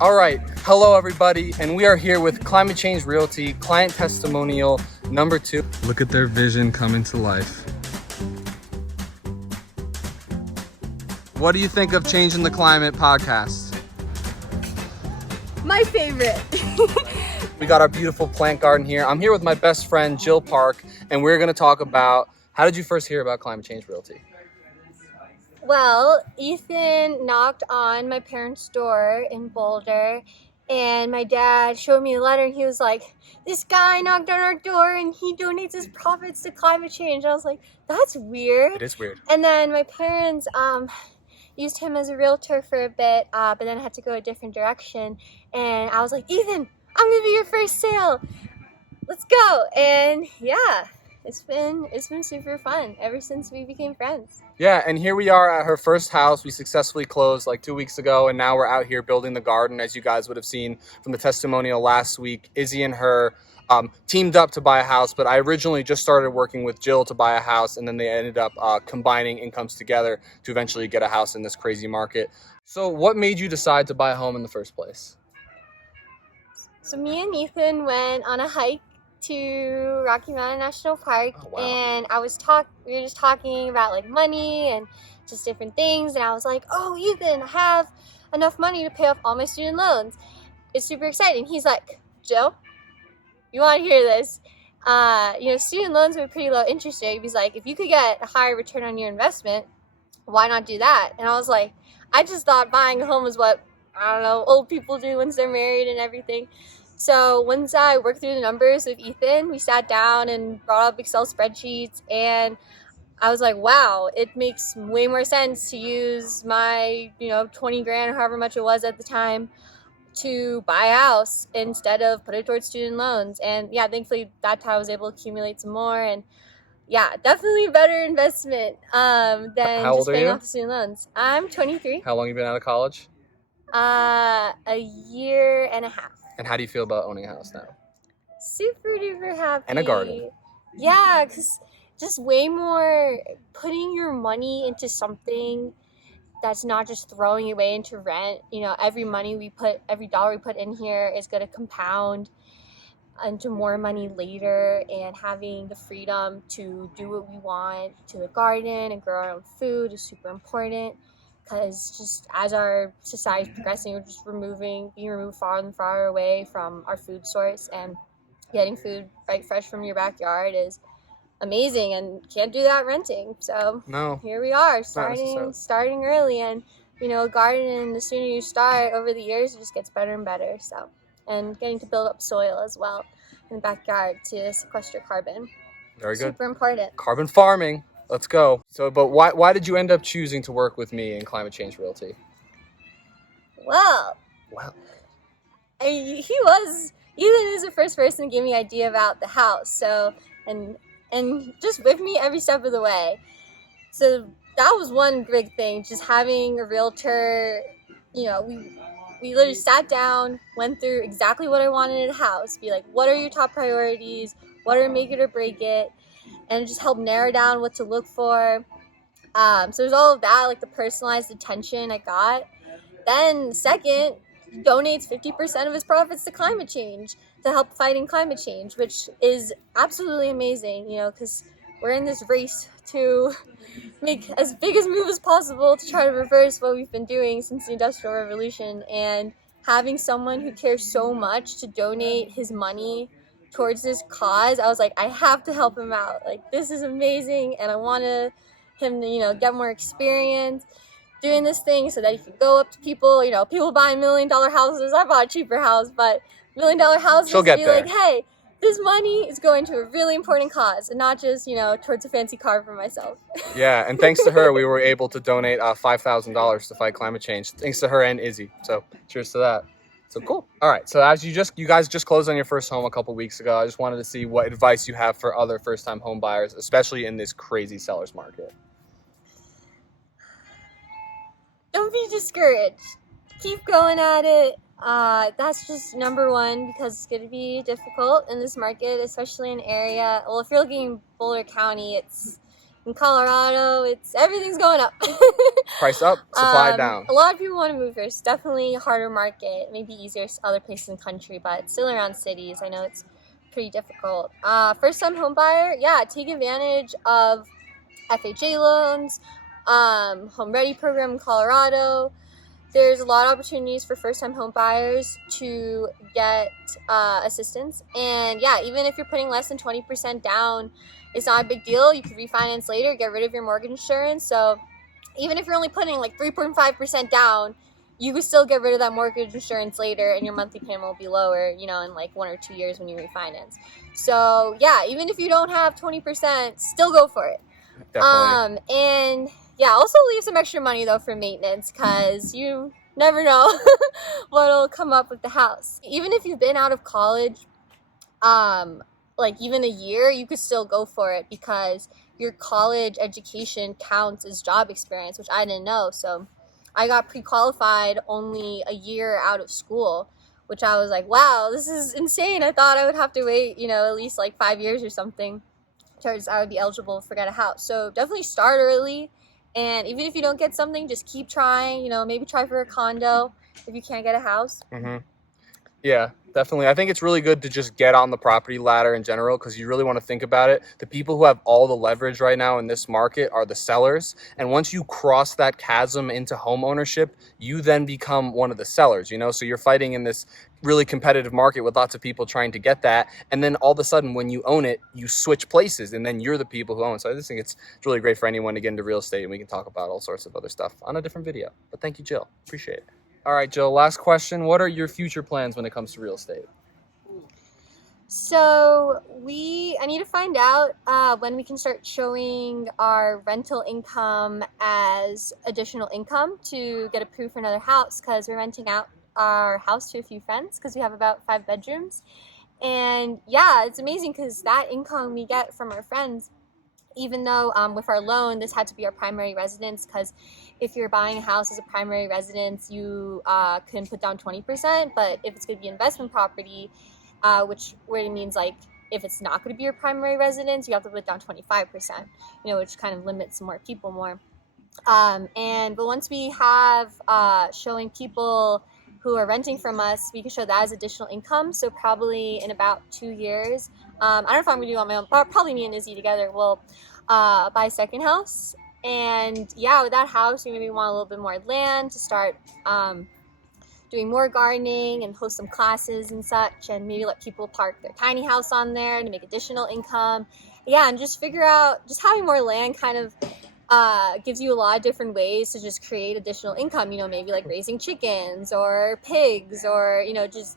All right, hello everybody, and we are here with Climate Change Realty Client Testimonial number 2. Look at their vision coming to life. What do you think of Changing the Climate podcast? My favorite. We got our beautiful plant garden here. I'm here with my best friend, Jill Park, and we're gonna talk about, how did you first hear about Climate Change Realty? Well, Ethan knocked on my parents' door in Boulder, and my dad showed me a letter, and he was like, this guy knocked on our door and he donates his profits to climate change. I was like, that's weird. It is weird. And then my parents used him as a realtor for a bit, but then I had to go a different direction. And I was like, Ethan, I'm gonna be your first sale. Let's go. And yeah, it's been super fun ever since we became friends. Yeah, and here we are at her first house. We successfully closed like 2 weeks ago, and now we're out here building the garden, as you guys would have seen from the testimonial last week. Izzy and her teamed up to buy a house, but I originally just started working with Jill to buy a house, and then they ended up combining incomes together to eventually get a house in this crazy market. So what made you decide to buy a home in the first place? So me and Ethan went on a hike to Rocky Mountain National Park. Oh, wow. And we were just talking about like money and just different things, and I was like, oh, Ethan, I have enough money to pay off all my student loans. It's super exciting. He's like, Jill, you want to hear this? Student loans are pretty low interest rate. He's like, if you could get a higher return on your investment, why not do that? And I was like, I just thought buying a home is what, I don't know, old people do once they're married and everything. So once I worked through the numbers with Ethan, we sat down and brought up Excel spreadsheets, and I was like, wow, it makes way more sense to use my, 20 grand or however much it was at the time to buy a house instead of put it towards student loans. And yeah, thankfully that time I was able to accumulate some more, and yeah, definitely a better investment than just paying off the student loans. I'm 23. How long have you been out of college? A year and a half. And how do you feel about owning a house now? Super duper happy. And a garden. Yeah, because just way more putting your money into something that's not just throwing away into rent. Every dollar we put in here is going to compound into more money later, and having the freedom to do what we want to the garden and grow our own food is super important. Because just as our society is progressing, we're just being removed farther and farther away from our food source, and getting food right fresh from your backyard is amazing, and can't do that renting. So no, here we are starting early, and a garden, the sooner you start over the years, it just gets better and better. So, and getting to build up soil as well in the backyard to sequester carbon. Very good. Super important. Carbon farming. Let's go. So, but why did you end up choosing to work with me in Climate Change Realty? Well, Ethan is the first person to give me an idea about the house. So, and just with me every step of the way. So that was one big thing, just having a realtor. We literally sat down, went through exactly what I wanted in a house, be like, what are your top priorities? What are make it or break it? And it just helped narrow down what to look for. So there's all of that, like the personalized attention I got. Then second, he donates 50% of his profits to climate change, to help fighting climate change, which is absolutely amazing, because we're in this race to make as big a move as possible to try to reverse what we've been doing since the Industrial Revolution. And having someone who cares so much to donate his money towards this cause, I was like, I have to help him out. Like, this is amazing, and I want him to, get more experience doing this thing so that he can go up to people. People buy $1 million houses. I bought a cheaper house, but $1 million houses. She'll get be there. Like, hey, this money is going to a really important cause, and not just towards a fancy car for myself. Yeah, and thanks to her, we were able to donate $5,000 to fight climate change. Thanks to her and Izzy. So cheers to that. So cool. All right. So as you guys just closed on your first home a couple weeks ago, I just wanted to see what advice you have for other first-time home buyers, especially in this crazy seller's market. Don't be discouraged. Keep going at it. That's just number one, because it's going to be difficult in this market, especially in area. Well, if you're looking in Boulder County, it's in Colorado, everything's going up. Price up, supply down. A lot of people want to move here. It's definitely a harder market, maybe easier other places in the country, but still around cities. I know it's pretty difficult. First-time home buyer, yeah, take advantage of FHA loans, Home Ready program in Colorado. There's a lot of opportunities for first-time home buyers to get assistance. And yeah, even if you're putting less than 20% down, it's not a big deal. You can refinance later, get rid of your mortgage insurance. So even if you're only putting like 3.5% down, you could still get rid of that mortgage insurance later, and your monthly payment will be lower, in like 1 or 2 years when you refinance. So yeah, even if you don't have 20%, still go for it. Definitely. And yeah, also leave some extra money though for maintenance, because you never know what'll come up with the house. Even if you've been out of college, like even a year, you could still go for it, because your college education counts as job experience, which I didn't know. So I got pre-qualified only a year out of school, which I was like, wow, this is insane. I thought I would have to wait, at least like 5 years or something towards I would be eligible to get a house. So definitely start early. And even if you don't get something, just keep trying, maybe try for a condo if you can't get a house. Mm-hmm. Yeah, definitely. I think it's really good to just get on the property ladder in general, because you really want to think about it. The people who have all the leverage right now in this market are the sellers. And once you cross that chasm into home ownership, you then become one of the sellers, So you're fighting in this really competitive market with lots of people trying to get that. And then all of a sudden, when you own it, you switch places, and then you're the people who own it. So I just think it's really great for anyone to get into real estate, and we can talk about all sorts of other stuff on a different video. But thank you, Jill. Appreciate it. All right, Jill, last question. What are your future plans when it comes to real estate? So I need to find out when we can start showing our rental income as additional income to get approved for another house, because we're renting out our house to a few friends because we have about 5 bedrooms. And yeah, it's amazing because that income we get from our friends, even though with our loan, this had to be our primary residence, because if you're buying a house as a primary residence, you can put down 20%, but if it's going to be investment property, which really means like if it's not going to be your primary residence, you have to put down 25%, which kind of limits more people more. But once we have showing people who are renting from us, we can show that as additional income. So probably in about 2 years, I don't know if I'm going to do it on my own, but probably me and Izzy together will buy a second house. And yeah, with that house, we maybe want a little bit more land to start doing more gardening and host some classes and such, and maybe let people park their tiny house on there to make additional income. Yeah, and just figure out, just having more land kind of gives you a lot of different ways to just create additional income, maybe like raising chickens or pigs, or, just,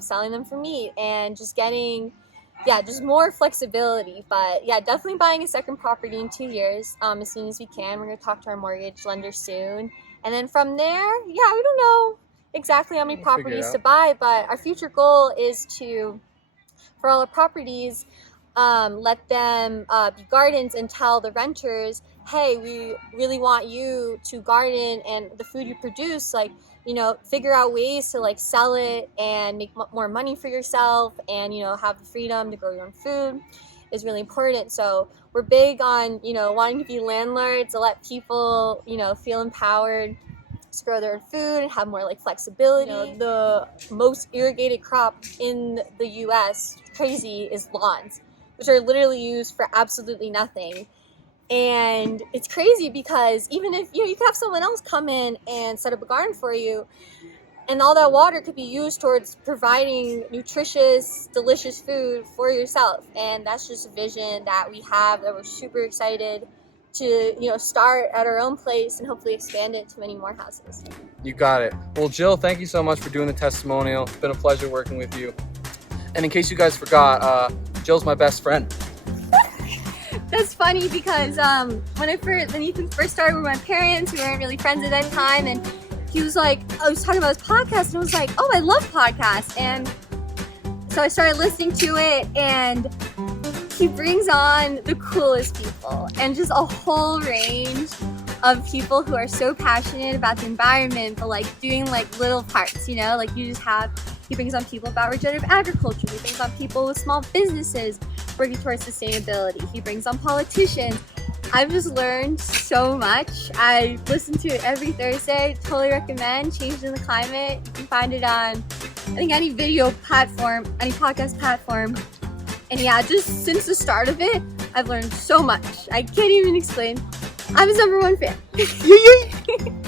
selling them for meat, and just getting, just more flexibility. But yeah, definitely buying a second property in 2 years, as soon as we can. We're going to talk to our mortgage lender soon. And then from there, we don't know exactly how many properties to buy, but our future goal is to, for all the properties, let them be gardens, and tell the renters, hey, we really want you to garden, and the food you produce, figure out ways to sell it and make more money for yourself, and have the freedom to grow your own food is really important. So we're big on wanting to be landlords, to let people feel empowered to grow their own food and have more flexibility. The most irrigated crop in the US, crazy, is lawns, which are literally used for absolutely nothing. And it's crazy because even if you could have someone else come in and set up a garden for you, and all that water could be used towards providing nutritious, delicious food for yourself. And that's just a vision that we have, that we're super excited to start at our own place and hopefully expand it to many more houses. You got it. Well, Jill, thank you so much for doing the testimonial. It's been a pleasure working with you. And in case you guys forgot, Jill's my best friend. That's funny because when Ethan first started with my parents, we weren't really friends at that time, and he was like, I was talking about his podcast, and I was like, oh, I love podcasts. And so I started listening to it, and he brings on the coolest people, and just a whole range of people who are so passionate about the environment, but doing little parts, he brings on people about regenerative agriculture, he brings on people with small businesses working towards sustainability, he brings on politicians, I've just learned so much. I listen to it every Thursday. Totally recommend Changing the Climate. You can find it on, I think, any video platform, any podcast platform. And yeah, just since the start of it, I've learned so much. I can't even explain. I'm his #1 fan.